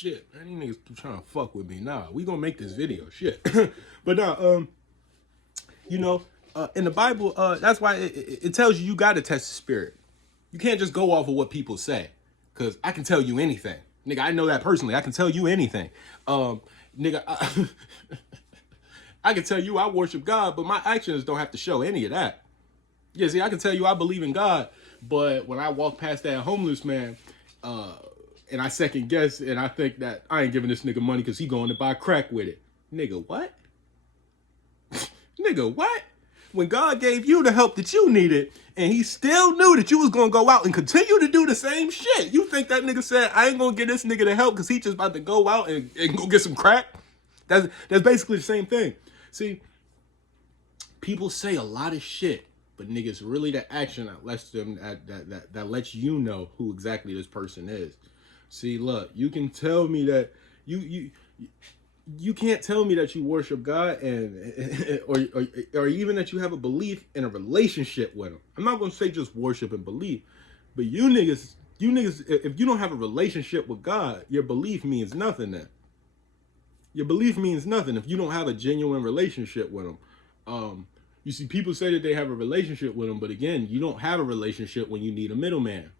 shit, man, these niggas trying to fuck with me. Nah, we gonna make this video, shit. But nah, you know, in the Bible, that's why it tells you gotta test the spirit. You can't just go off of what people say, cause I can tell you anything, nigga. I know that personally. I can tell you anything, nigga. I can tell you I worship God, but my actions don't have to show any of that. Yeah, see, I can tell you I believe in God, but when I walk past that homeless man, and I second guess, and I think that I ain't giving this nigga money because he going to buy crack with it. Nigga, what? Nigga, what? When God gave you the help that you needed, and he still knew that you was gonna go out and continue to do the same shit, you think that nigga said, I ain't gonna get this nigga the help because he just about to go out and go get some crack? That's basically the same thing. See, people say a lot of shit, but nigga, it's really the action that lets them that lets you know who exactly this person is. See, look, you can tell me that you can't tell me that you worship God and or even that you have a belief in a relationship with him. I'm not gonna say just worship and belief, but you niggas, if you don't have a relationship with God, your belief means nothing then. Your belief means nothing if you don't have a genuine relationship with him. You see, people say that they have a relationship with him, but again, you don't have a relationship when you need a middleman.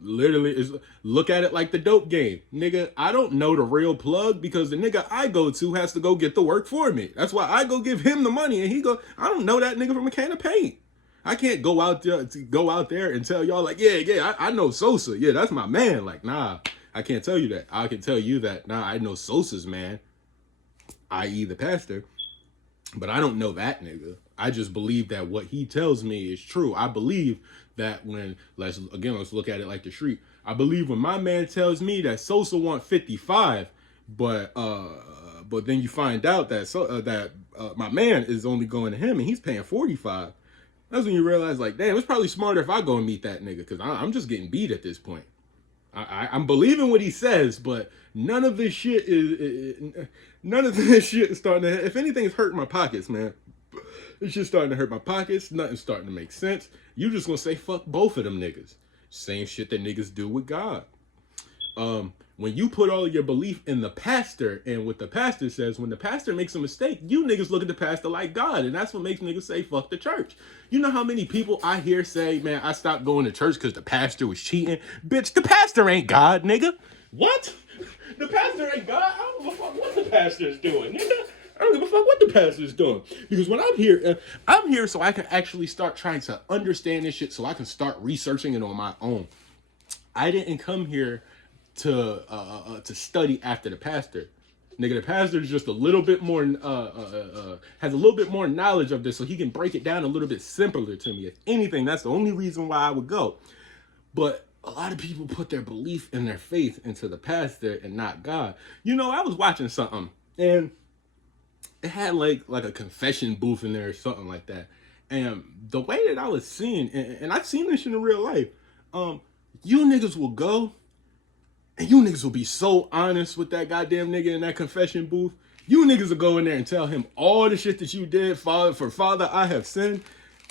Literally, look at it like the dope game. Nigga, I don't know the real plug because the nigga I go to has to go get the work for me. That's why I go give him the money and he go, I don't know that nigga from a can of paint. I can't go out there and tell y'all like, yeah, I know Sosa. Yeah, that's my man. Like, nah, I can't tell you that. I can tell you that, nah, I know Sosa's man, i.e. the pastor, but I don't know that nigga. I just believe that what he tells me is true. I believe that when, let's look at it like the street. I believe when my man tells me that Sosa want 55, but then you find out that my man is only going to him and he's paying 45. That's when you realize, like, damn, it's probably smarter if I go and meet that nigga because I'm just getting beat at this point. I'm believing what he says, but none of this shit is starting to. If anything, it's hurting my pockets, man. It's just starting to hurt my pockets. Nothing's starting to make sense. You just gonna say fuck both of them niggas. Same shit that niggas do with God. When you put all of your belief in the pastor and what the pastor says, when the pastor makes a mistake, you niggas look at the pastor like God, and that's what makes niggas say fuck the church. You know how many people I hear say, man, I stopped going to church because the pastor was cheating? Bitch, the pastor ain't God, nigga. What? The pastor ain't God? I don't give a fuck what the pastor is doing, nigga. I don't give a fuck what the pastor is doing. Because when I'm here so I can actually start trying to understand this shit so I can start researching it on my own. I didn't come here to study after the pastor. Nigga, the pastor is just a little bit more, has a little bit more knowledge of this so he can break it down a little bit simpler to me. If anything, that's the only reason why I would go. But a lot of people put their belief and their faith into the pastor and not God. You know, I was watching something and it had like a confession booth in there or something like that. And the way that I was seeing, and I've seen this in real life, you niggas will go and you niggas will be so honest with that goddamn nigga in that confession booth. You niggas will go in there and tell him all the shit that you did, Father, I have sinned.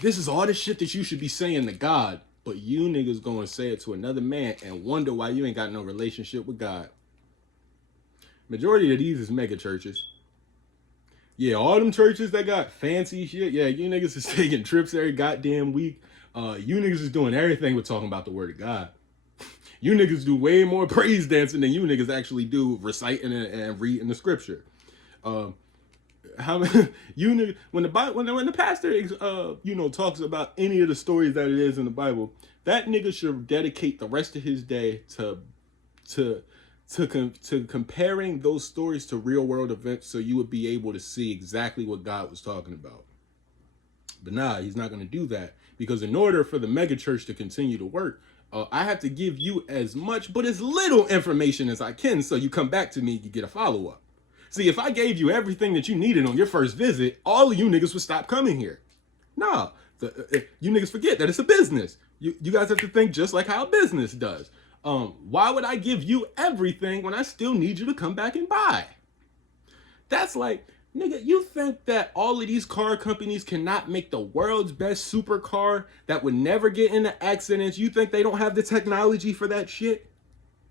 This is all the shit that you should be saying to God. But you niggas go and say it to another man and wonder why you ain't got no relationship with God. Majority of these is mega churches. Yeah, all them churches that got fancy shit, yeah, you niggas is taking trips every goddamn week. You niggas is doing everything with talking about the word of God. You niggas do way more praise dancing than you niggas actually do reciting and reading the scripture. How you niggas, when the pastor talks about any of the stories that it is in the Bible, that nigga should dedicate the rest of his day to comparing those stories to real world events so you would be able to see exactly what God was talking about. But nah, he's not going to do that because in order for the mega church to continue to work, I have to give you as much but as little information as I can so you come back to me, you get a follow-up. See, if I gave you everything that you needed on your first visit, all of you niggas would stop coming here. Nah, you niggas forget that it's a business. You guys have to think just like how a business does. Why would I give you everything when I still need you to come back and buy? That's like, nigga, you think that all of these car companies cannot make the world's best supercar that would never get into accidents? You think they don't have the technology for that shit?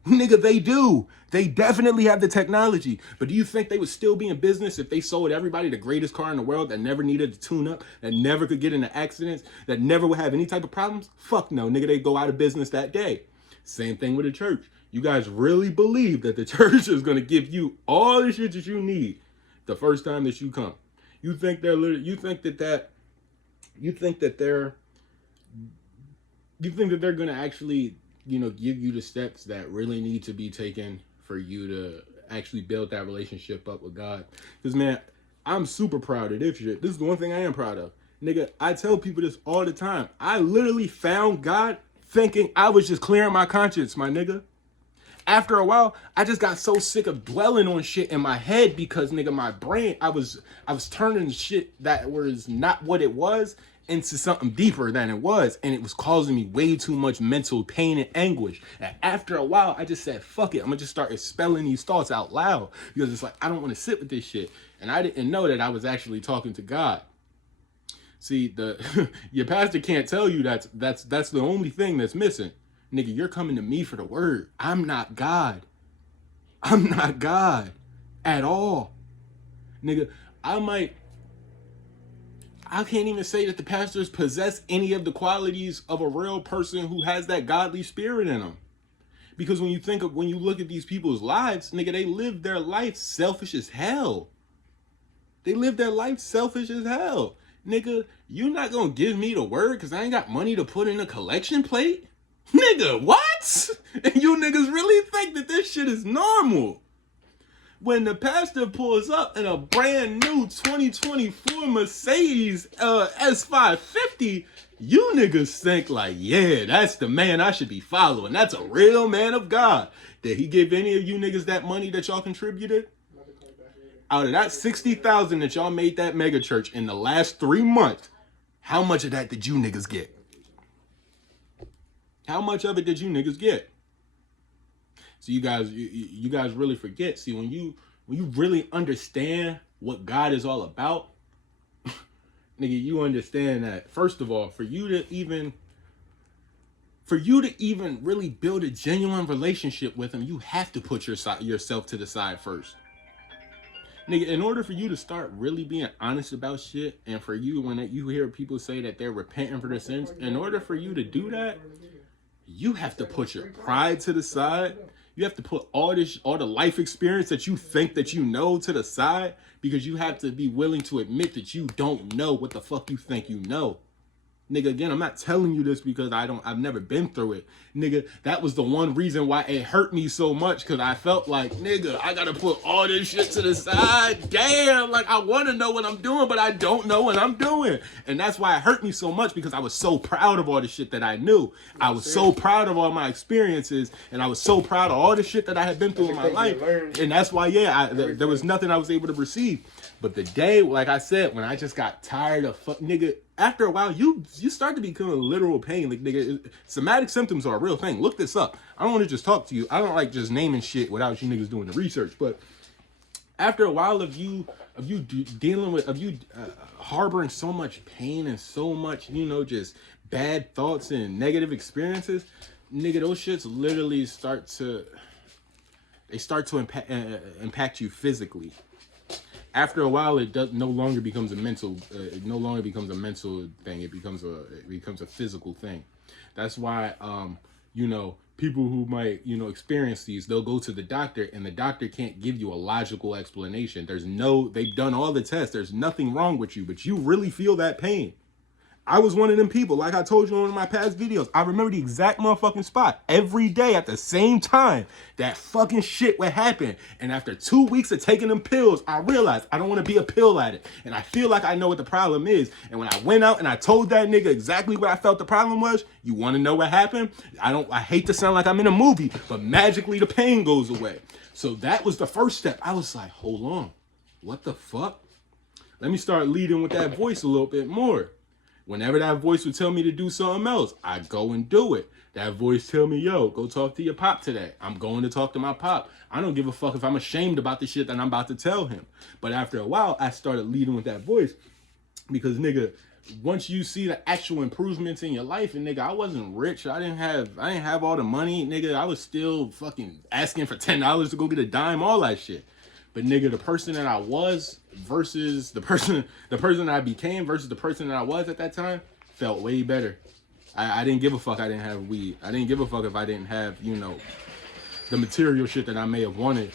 Nigga, they do. They definitely have the technology. But do you think they would still be in business if they sold everybody the greatest car in the world that never needed to tune up, that never could get into accidents, that never would have any type of problems? Fuck no, nigga, they go out of business that day. Same thing with the church. You guys really believe that the church is going to give you all the shit that you need the first time that you come. You think they're literally, you think that they're going to actually, give you the steps that really need to be taken for you to actually build that relationship up with God. Because, man, I'm super proud of this shit. This is the one thing I am proud of. Nigga, I tell people this all the time. I literally found God thinking I was just clearing my conscience, my nigga. After a while, I just got so sick of dwelling on shit in my head because, nigga, my brain, I was turning shit that was not what it was into something deeper than it was, and it was causing me way too much mental pain and anguish. And after a while, I just said, fuck it, I'm gonna just start expelling these thoughts out loud because it's like, I don't want to sit with this shit. And I didn't know that I was actually talking to God. See, your pastor can't tell you that's the only thing that's missing. Nigga, you're coming to me for the word. I'm not God. I'm not God at all. Nigga, I can't even say that the pastors possess any of the qualities of a real person who has that godly spirit in them. Because when you look at these people's lives, nigga, they live their life selfish as hell. They live their life selfish as hell. Nigga, you not gonna give me the word because I ain't got money to put in a collection plate? Nigga, what? And you niggas really think that this shit is normal? When the pastor pulls up in a brand new 2024 Mercedes S550, you niggas think like, yeah, that's the man I should be following. That's a real man of God. Did he give any of you niggas that money that y'all contributed? Out of that 60,000 that y'all made that mega church in the last 3 months, how much of that did you niggas get? How much of it did you niggas get? So you guys really forget. See, when you really understand what God is all about, nigga, you understand that, first of all, for you to even really build a genuine relationship with him, you have to put yourself to the side first. Nigga, in order for you to start really being honest about shit, and for you, when you hear people say that they're repenting for their sins, in order for you to do that, you have to put your pride to the side. You have to put all the life experience that you think that you know to the side, because you have to be willing to admit that you don't know what the fuck you think you know. Nigga, again, I'm not telling you this because I've never been through it. Nigga, that was the one reason why it hurt me so much, because I felt like, nigga, I gotta put all this shit to the side. Damn, like, I want to know what I'm doing, but I don't know what I'm doing. And that's why it hurt me so much, because I was so proud of all the shit that I knew. I was so proud of all my experiences, and I was so proud of all the shit that I had been through in my life. And that's why, there was nothing I was able to receive. But the day, like I said, when I just got tired of nigga, after a while, you start to become a literal pain. Like, nigga, somatic symptoms are a real thing. Look this up. I don't want to just talk to you. I don't like just naming shit without you niggas doing the research. But after a while of you harboring so much pain and so much, just bad thoughts and negative experiences, nigga, those shits literally start to impact you physically. After a while, it no longer becomes a mental thing. It becomes a physical thing. That's why, people who might, experience these, they'll go to the doctor, and the doctor can't give you a logical explanation. They've done all the tests. There's nothing wrong with you, but you really feel that pain. I was one of them people, like I told you in one of my past videos. I remember the exact motherfucking spot. Every day at the same time, that fucking shit would happen. And after 2 weeks of taking them pills, I realized I don't want to be a pill addict. And I feel like I know what the problem is. And when I went out and I told that nigga exactly what I felt the problem was, you want to know what happened? I hate to sound like I'm in a movie, but magically the pain goes away. So that was the first step. I was like, hold on, what the fuck? Let me start leading with that voice a little bit more. Whenever that voice would tell me to do something else, I go and do it. That voice tell me, yo, go talk to your pop today. I'm going to talk to my pop. I don't give a fuck if I'm ashamed about the shit that I'm about to tell him. But after a while, I started leading with that voice because, nigga, once you see the actual improvements in your life, and nigga, I wasn't rich. I didn't have all the money, nigga. I was still fucking asking for $10 to go get a dime, all that shit. But nigga, the person that I was versus the person that I became versus the person that I was at that time felt way better. I didn't give a fuck I didn't have weed. I didn't give a fuck if I didn't have, you know, the material shit that I may have wanted.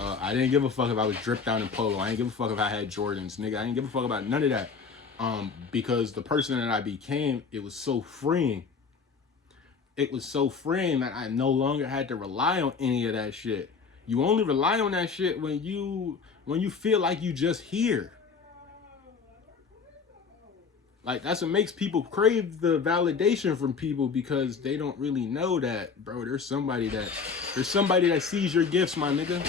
I didn't give a fuck if I was dripped down in polo. I didn't give a fuck if I had Jordans, nigga. I didn't give a fuck about none of that. Because the person that I became, it was so freeing. It was so freeing that I no longer had to rely on any of that shit. You only rely on that shit when you feel like you just here. Like, that's what makes people crave the validation from people, because they don't really know that, bro, there's somebody that sees your gifts, my nigga.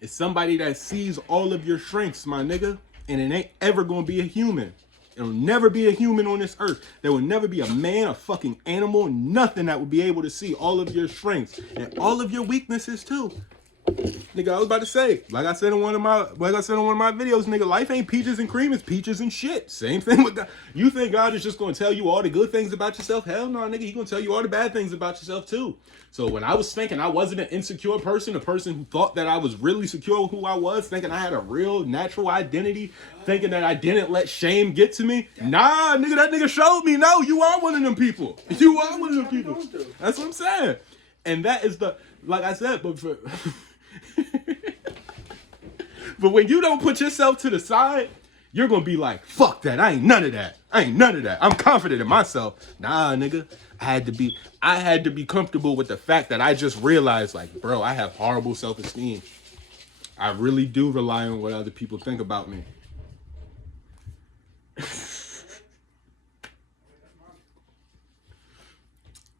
It's somebody that sees all of your strengths, my nigga. And it ain't ever gonna be a human. It'll never be a human on this earth. There will never be a man, a fucking animal, nothing that will be able to see all of your strengths and all of your weaknesses too. Nigga, I was about to say, like I said in one of my videos, nigga, life ain't peaches and cream, it's peaches and shit. Same thing with God. You think God is just gonna tell you all the good things about yourself? Hell no, nigga, he gonna tell you all the bad things about yourself too. So when I was thinking I wasn't an insecure person, a person who thought that I was really secure with who I was, thinking I had a real natural identity, thinking that I didn't let shame get to me. Nah, nigga, that nigga showed me, no, you are one of them people. You are one of them people. That's what I'm saying. And that is the, like I said, but for... But when you don't put yourself to the side, you're gonna be like, fuck that, I ain't none of that. I'm confident in myself. Nah, nigga. I had to be comfortable with the fact that I just realized, like, bro, I have horrible self-esteem. I really do rely on what other people think about me.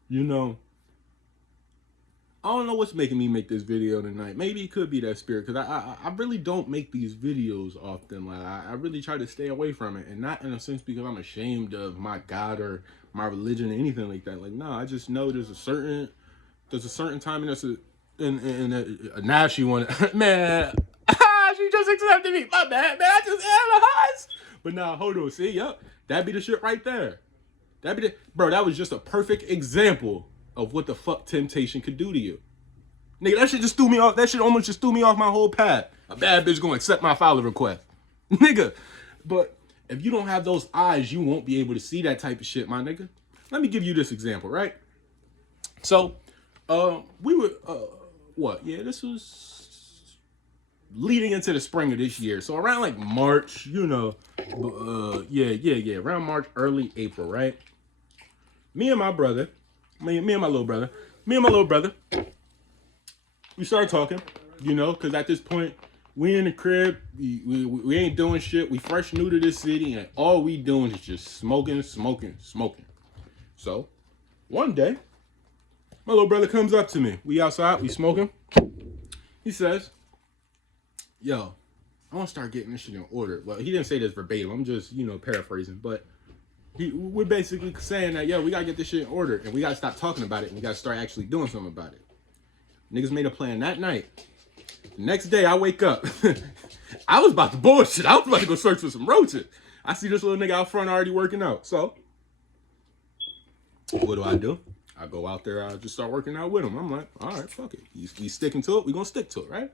You know, I don't know what's making me make this video tonight. Maybe it could be that spirit, because I really don't make these videos often. Like, I really try to stay away from it, and not in a sense because I'm ashamed of my God or my religion or anything like that. Like, no, I just know there's a certain time, and now she wanted, man, she just accepted me. My bad, man. I just analyzed. But now, hold on, see, yep, that be the shit right there. Bro, that was just a perfect example of what the fuck temptation could do to you. Nigga, that shit just threw me off. That shit almost just threw me off my whole path. A bad bitch gonna accept my follow request. Nigga. But if you don't have those eyes, you won't be able to see that type of shit, my nigga. Let me give you this example, right? So, we were, this was leading into the spring of this year. So around like March, you know, around March, early April, right? Me and my little brother, we started talking, you know, because at this point, we in the crib, we ain't doing shit. We fresh new to this city, and all we doing is just smoking. So, one day, my little brother comes up to me. We outside, we smoking. He says, yo, I want to start getting this shit in order. Well, he didn't say this verbatim. I'm just, you know, paraphrasing, but we're basically saying that, yo, we got to get this shit in order, and we got to stop talking about it, and we got to start actually doing something about it. Niggas made a plan that night. The next day, I wake up. I was about to bullshit. I was about to go search for some roaches. I see this little nigga out front already working out. So, what do? I go out there, I just start working out with him. I'm like, all right, fuck it. You sticking to it? We gonna stick to it, right?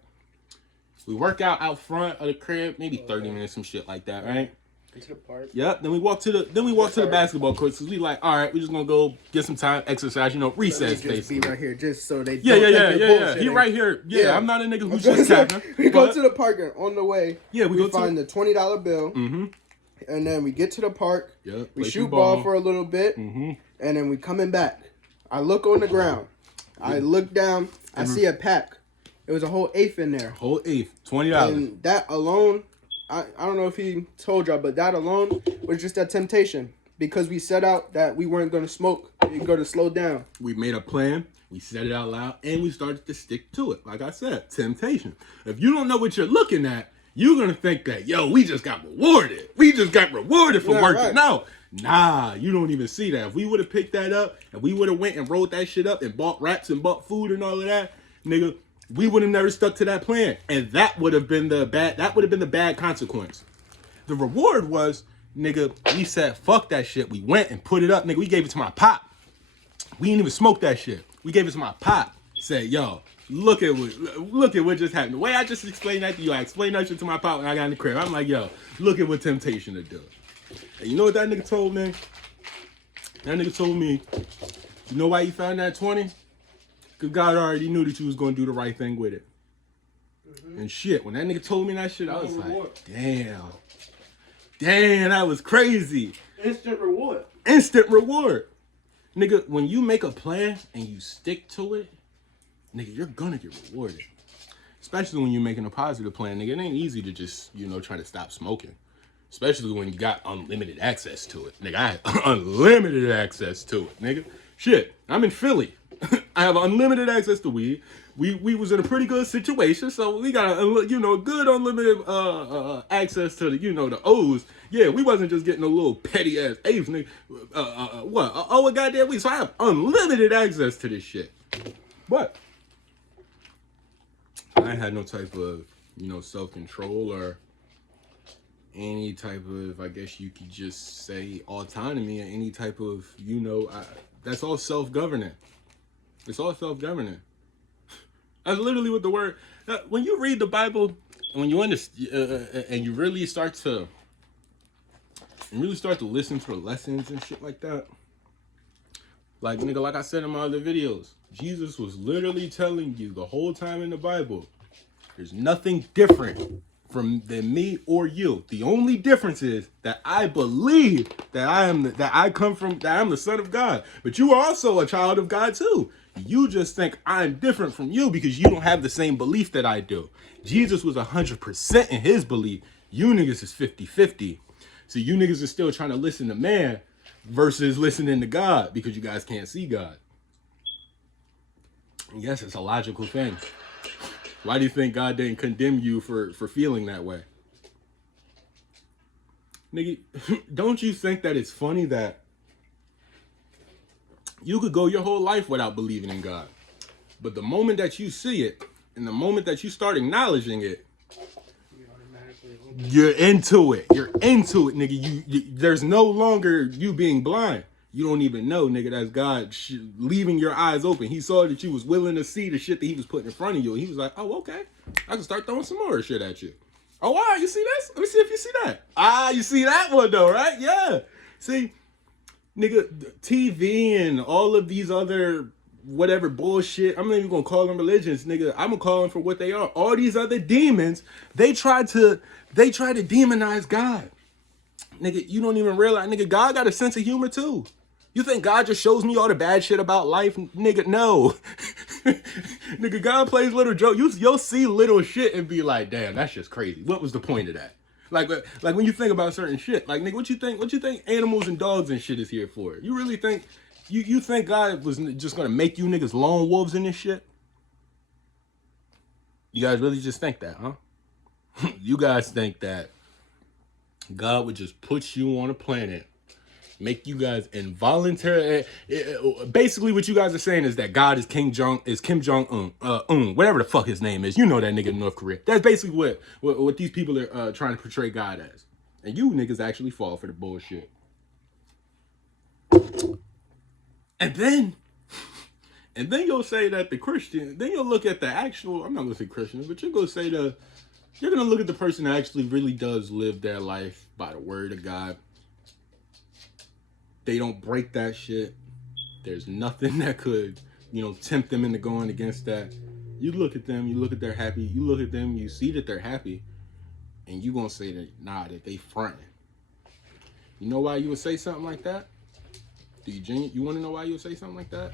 We work out front of the crib, maybe 30 minutes, some shit like that, right? Into the park. Yep. Then we walk to the basketball courts. Cause we like, all right, we just gonna go get some time, exercise, you know, recess basically. Be right here, just so they. Yeah. He right here. Yeah, I'm not a nigga who's just capping. We go to the park, and on the way, we find the $20 bill. Mm-hmm. And then we get to the park. Yep. We shoot ball for a little bit. Mm-hmm. And then we coming back. I look on the ground. I look down. I see a pack. It was a whole eighth in there. Whole eighth, $20. And that alone. I don't know if he told y'all, but that alone was just a temptation, because we set out that we weren't going to smoke. We were going to slow down. We made a plan. We said it out loud, and we started to stick to it. Like I said, temptation. If you don't know what you're looking at, you're going to think that, yo, we just got rewarded. We just got rewarded for working. Right. No, nah, you don't even see that. If we would have picked that up, and we would have went and rolled that shit up and bought wraps and bought food and all of that, nigga, we would have never stuck to that plan, and that would have been the bad consequence. The reward was Nigga, we said, fuck that shit. We went and put it up, nigga. We gave it to my pop. We didn't even smoke that shit. We gave it to my pop. Said, yo, look at what just happened. The way I just explained that to you, I explained that shit to my pop when I got in the crib. I'm like, yo, look at what Temptation to do. And you know what that nigga told me? That nigga told me, you know why you found that 20? Because God already knew that you was going to do the right thing with it. And shit, when that nigga told me that shit, I was like, damn, that was crazy. Instant reward. Instant reward. Nigga, when you make a plan and you stick to it, nigga, you're gonna get rewarded. Especially when you're making a positive plan, nigga. It ain't easy to just, try to stop smoking. Especially when you got unlimited access to it. Nigga, I had unlimited access to it, nigga. Shit, I'm in Philly. I have unlimited access to weed. We was in a pretty good situation, so we got good unlimited access to the O's. Yeah, we wasn't just getting a little petty ass eighth, nigga. A goddamn weed. So I have unlimited access to this shit. But I had no type of self control or any type of, I guess you could just say, autonomy or any type of that's all self-governing. It's all self-governing. That's literally what the word. When you read the Bible, when you understand, and you really start to listen to the lessons and shit like that, like nigga, like I said in my other videos, Jesus was literally telling you the whole time in the Bible, there's nothing different than me or you. The only difference is that I believe that I'm the Son of God, but you are also a child of God too. You just think I'm different from you because you don't have the same belief that I do. Jesus was 100% in his belief. You niggas is 50-50. So you niggas are still trying to listen to man versus listening to God because you guys can't see God. And yes, it's a logical thing. Why do you think God didn't condemn you for feeling that way? Nigga, don't you think that it's funny that you could go your whole life without believing in God, but the moment that you see it and the moment that you start acknowledging it, you're into it. You're into it, nigga. You there's no longer you being blind. You don't even know, nigga, that's God leaving your eyes open. He saw that you was willing to see the shit that he was putting in front of you. And he was like, oh, okay. I can start throwing some more shit at you. Oh, wow, you see this? Let me see if you see that. Ah, you see that one, though, right? Yeah. See, nigga, TV and all of these other whatever bullshit, I'm not even going to call them religions, nigga. I'm going to call them for what they are. All these other demons, they try to demonize God. Nigga, you don't even realize, nigga, God got a sense of humor, too. You think God just shows me all the bad shit about life? Nigga, no. Nigga, God plays little jokes. You'll see little shit and be like, damn, that's just crazy. What was the point of that? Like when you think about certain shit, like, nigga, what you think animals and dogs and shit is here for? You really think, you think God was just gonna make you niggas lone wolves in this shit? You guys really just think that, huh? You guys think that God would just put you on a planet, make you guys involuntary. Basically, what you guys are saying is that God is Kim Jong-un, whatever the fuck his name is. You know that nigga in North Korea. That's basically what these people are trying to portray God as. And you niggas actually fall for the bullshit. And then you'll say that the Christian, then you'll look at the actual, I'm not gonna say Christians, but you're gonna look at the person that actually really does live their life by the word of God. They don't break that shit. There's nothing that could, tempt them into going against that. You look at them, you look at their happy, you look at them, you see that they're happy, and you gonna say that, nah, that they fronting. You know why you would say something like that? You wanna know why you would say something like that?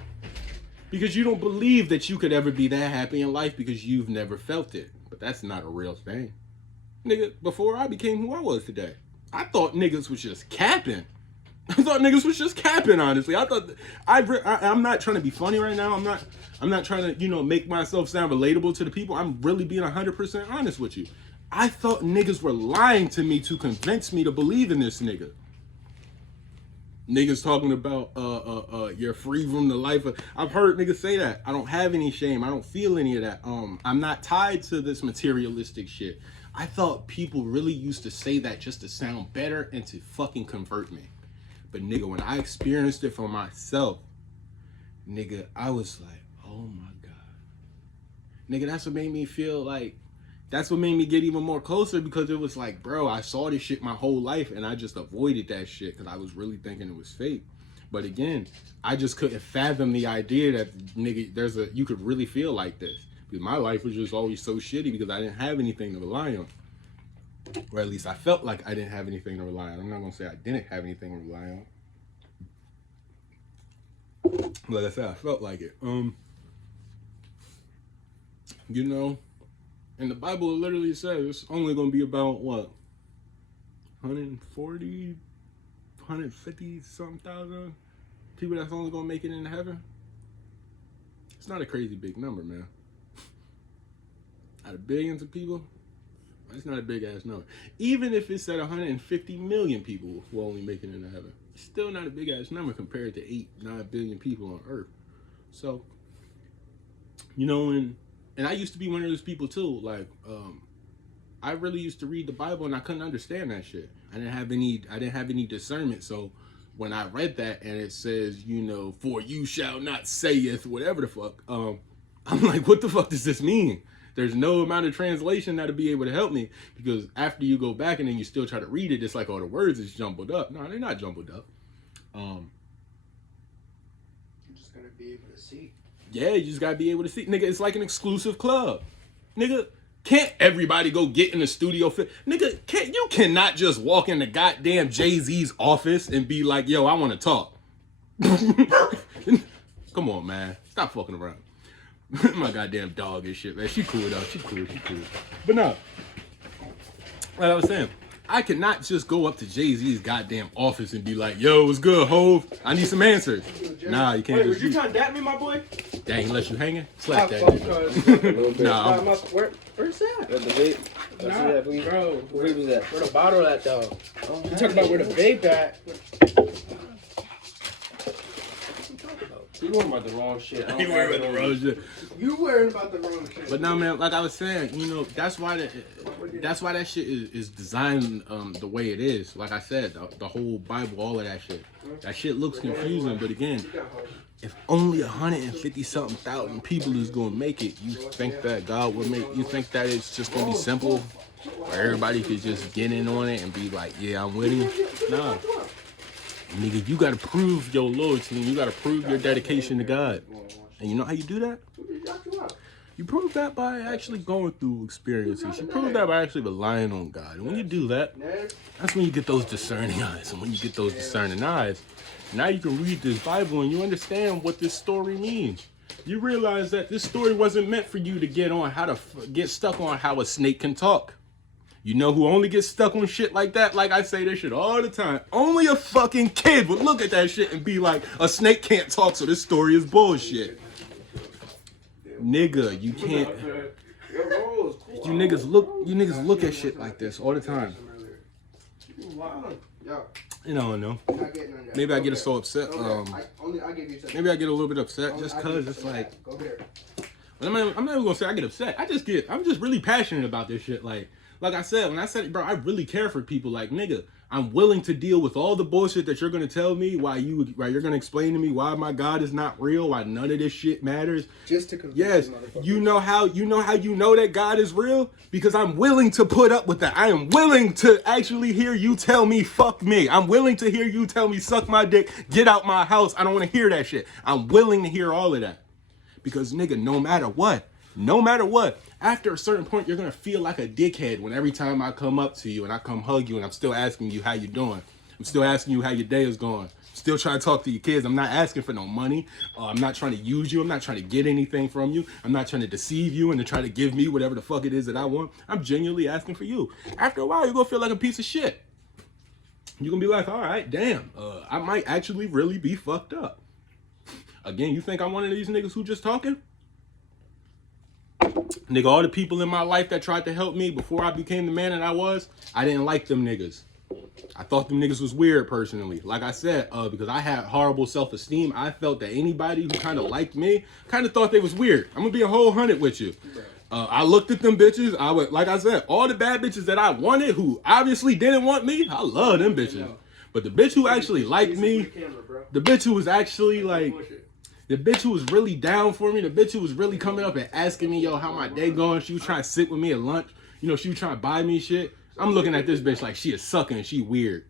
Because you don't believe that you could ever be that happy in life because you've never felt it. But that's not a real thing. Nigga, before I became who I was today, I thought niggas was just capping. I thought niggas was just capping, honestly. I thought I'm not trying to be funny right now. I'm not trying to, make myself sound relatable to the people. I'm really being 100% honest with you. I thought niggas were lying to me to convince me to believe in this nigga. Niggas talking about you're free from the life of, I've heard niggas say that. I don't have any shame. I don't feel any of that. I'm not tied to this materialistic shit. I thought people really used to say that just to sound better and to fucking convert me. But nigga, when I experienced it for myself, nigga, I was like, oh my God. Nigga, that's what made me feel like, that's what made me get even more closer, because it was like, bro, I saw this shit my whole life and I just avoided that shit because I was really thinking it was fake. But again, I just couldn't fathom the idea that, nigga, you could really feel like this. Because my life was just always so shitty because I didn't have anything to rely on. Or at least I felt like I didn't have anything to rely on. I'm not going to say I didn't have anything to rely on. Like I said, I felt like it. You know, and the Bible literally says it's only going to be about, what, 140, 150 something thousand people that's only going to make it into heaven. It's not a crazy big number, man. Out of billions of people, that's not a big ass number. Even if it's at 150 million people who only make it into heaven, it's still not a big ass number compared to 8-9 billion people on earth. So, you know, and I used to be one of those people too. Like, I really used to read the Bible and I couldn't understand that shit. I didn't have any discernment. So when I read that and it says, you know, for you shall not saith whatever the fuck, I'm like, what the fuck does this mean? There's no amount of translation that'll be able to help me, because after you go back and then you still try to read it, it's like all the words is jumbled up. No, they're not jumbled up. You're just gonna be able to see. Yeah, you just gotta be able to see. Nigga, it's like an exclusive club. Nigga, can't everybody go get in the studio? Nigga, you cannot just walk in the goddamn Jay-Z's office and be like, yo, I want to talk. Come on, man. Stop fucking around. My goddamn dog and shit, man. She cool though. She cool. But no, like I was saying, I cannot just go up to Jay-Z's goddamn office and be like, yo, what's good, Hov? I need some answers. Nah, you can't. Wait, was you trying to dap me, my boy? Dang, he let you hanging? Slap that nigga. Nah, where's that? The vape. Nah, bro. Where was that? Where the bottle at, though? You talking about where the vape at? You worrying about the wrong shit. you worrying about the wrong shit. You worrying about the wrong shit. But no, man, like I was saying, you know, that's why that shit is designed the way it is. Like I said, the whole Bible, all of that shit. That shit looks confusing, but again, if only 150 something thousand people is gonna make it, you think that God will make? You think that it's just gonna be simple, where everybody could just get in on it and be like, yeah, I'm with you? Nah. Nigga, you gotta prove your loyalty and you gotta prove your dedication to God. And you know how you do that? You prove that by actually going through experiences. You prove that by actually relying on God. And when you do that, that's when you get those discerning eyes. And when you get those discerning eyes, now you can read this Bible and you understand what this story means. You realize that this story wasn't meant for you to get stuck on how a snake can talk. You know who only gets stuck on shit like that? Like I say this shit all the time. Only a fucking kid would look at that shit and be like, a snake can't talk, so this story is bullshit. Nigga, you can't. You niggas look at shit like this all the time. You know. Maybe I get so upset. Maybe I get a little bit upset just cause it's like. I'm not even gonna say I get upset. I'm just really passionate about this shit. Like I said, when I said, bro, I really care for people. Like, nigga, I'm willing to deal with all the bullshit that you're gonna tell me, why you're gonna explain to me why my God is not real, why none of this shit matters. Just to convince yes, you know how you know that God is real? Because I'm willing to put up with that. I am willing to actually hear you tell me fuck me. I'm willing to hear you tell me suck my dick, get out my house. I don't want to hear that shit. I'm willing to hear all of that. Because nigga, no matter what, after a certain point, you're going to feel like a dickhead when every time I come up to you and I come hug you and I'm still asking you how you doing. I'm still asking you how your day is going. I'm still trying to talk to your kids. I'm not asking for no money. I'm not trying to use you. I'm not trying to get anything from you. I'm not trying to deceive you and to try to give me whatever the fuck it is that I want. I'm genuinely asking for you. After a while, you're going to feel like a piece of shit. You're going to be like, all right, damn, I might actually really be fucked up. Again, you think I'm one of these niggas who just talking? Nigga, all the people in my life that tried to help me before I became the man that I was, I didn't like them niggas. I thought them niggas was weird personally. Like I said, because I had horrible self-esteem, I felt that anybody who kind of liked me kind of thought they was weird. I'm gonna be a whole 100 with you. I looked at them bitches. I would, like I said, all the bad bitches that I wanted, who obviously didn't want me. I love them bitches. But the bitch who actually liked me, the bitch who was actually like, the bitch who was really down for me, the bitch who was really coming up and asking me, yo, how my day going? She was trying to sit with me at lunch. You know, she was trying to buy me shit. I'm looking at this bitch like she is sucking and she weird.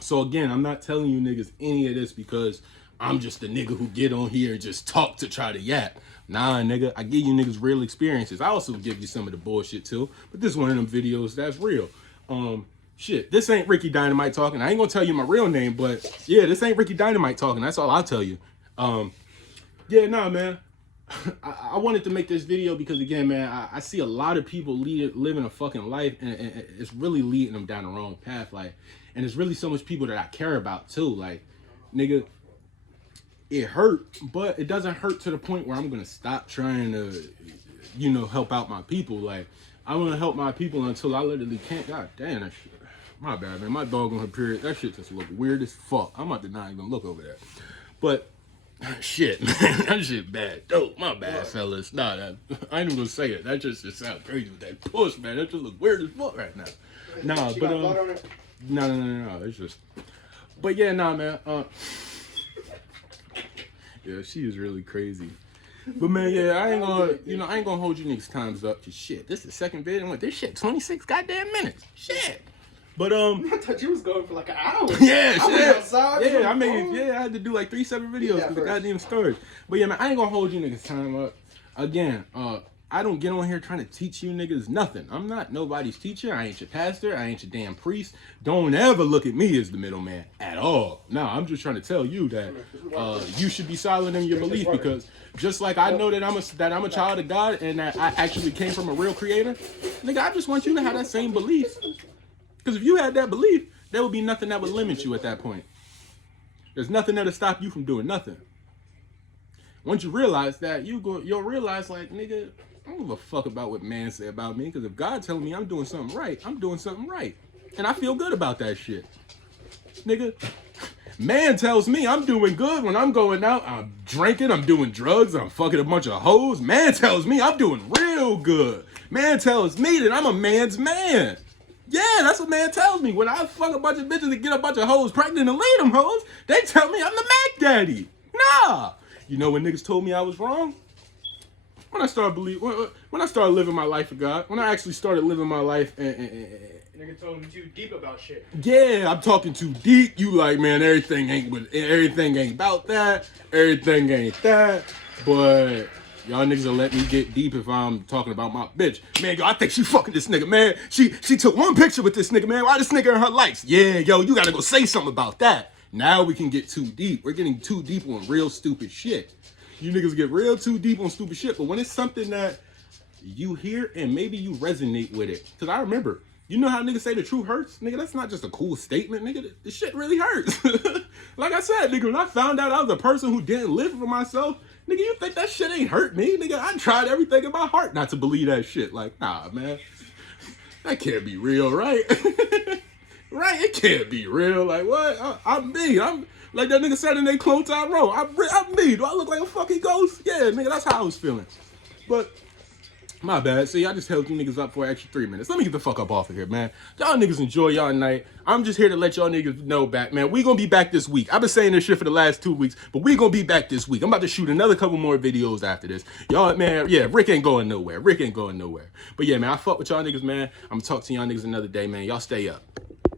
So again, I'm not telling you niggas any of this because I'm just the nigga who get on here and just talk to try to yap. Nah, nigga, I give you niggas real experiences. I also give you some of the bullshit too, but this one of them videos that's real. Shit, this ain't Ricky Dynamite talking. I ain't gonna tell you my real name, but yeah, this ain't Ricky Dynamite talking. That's all I'll tell you. Yeah, nah, man. I wanted to make this video because again, man, I see a lot of people living a fucking life and it's really leading them down the wrong path. Like, and there's really so much people that I care about too. Like, nigga, it hurt, but it doesn't hurt to the point where I'm gonna stop trying to, you know, help out my people. Like, I want to help my people until I literally can't. God damn, that shit. My bad, man. My dog on her period. That shit just look weird as fuck. I'm about to not even look over there. But shit, man, that shit bad. Dope. My bad, fellas. Nah, I ain't even gonna say it. That just sounds crazy with that push, man. That just look weird as fuck right now. Nah, but no. It's just. But yeah, nah, man. Yeah, she is really crazy. But man, yeah, I ain't gonna hold you niggas times up to shit. This is the second video. I'm like, this shit 26 goddamn minutes. Shit. But I thought you was going for like an hour. Yeah, I shit. outside, Yeah, I had to do like 3 separate videos for the goddamn storage. But yeah, man, I ain't gonna hold you niggas time up. Again, I don't get on here trying to teach you niggas nothing. I'm not nobody's teacher. I ain't your pastor. I ain't your damn priest. Don't ever look at me as the middleman at all. No, I'm just trying to tell you that you should be solid in your belief because just like I know that I'm a child of God and that I actually came from a real creator, nigga, I just want you to have that same belief. Because if you had that belief, there would be nothing that would limit you at that point. There's nothing there to stop you from doing nothing. Once you realize that, you'll realize like, nigga, I don't give a fuck about what man say about me. Because if God telling me I'm doing something right, I'm doing something right. And I feel good about that shit. Nigga, man tells me I'm doing good when I'm going out, I'm drinking, I'm doing drugs, I'm fucking a bunch of hoes. Man tells me I'm doing real good. Man tells me that I'm a man's man. Yeah, that's what man tells me. When I fuck a bunch of bitches and get a bunch of hoes pregnant and lead them hoes, they tell me I'm the Mac Daddy. Nah. You know when niggas told me I was wrong? When I started when I started living my life for God, when I actually started living my life and Nigga told me too deep about shit. yeah, I'm talking too deep. You like, man, everything ain't about that. Everything ain't that. But y'all niggas will let me get deep if I'm talking about my bitch. Man, yo, I think she fucking this nigga, man. She took one picture with this nigga, man. Why this nigga in her likes? Yeah, yo, you gotta go say something about that. Now we can get too deep. We're getting too deep on real stupid shit. You niggas get real too deep on stupid shit. But when it's something that you hear and maybe you resonate with it. Because I remember, you know how niggas say the truth hurts? Nigga, that's not just a cool statement, nigga. This shit really hurts. Like I said, nigga, when I found out I was a person who didn't live for myself, nigga, you think that shit ain't hurt me? Nigga, I tried everything in my heart not to believe that shit. Like, nah, man. That can't be real, right? Right? It can't be real. Like, what? I'm me. I'm like that nigga said in they Clone Tyrone. I'm me. Do I look like a fucking ghost? Yeah, nigga, that's how I was feeling. But my bad. See, I just held you niggas up for an extra 3 minutes. Let me get the fuck up off of here, man. Y'all niggas enjoy y'all night. I'm just here to let y'all niggas know back, man. We gonna be back this week. I've been saying this shit for the last 2 weeks, but we gonna be back this week. I'm about to shoot another couple more videos after this. Y'all, man, yeah, Rick ain't going nowhere. But yeah, man, I fuck with y'all niggas, man. I'm gonna talk to y'all niggas another day, man. Y'all stay up.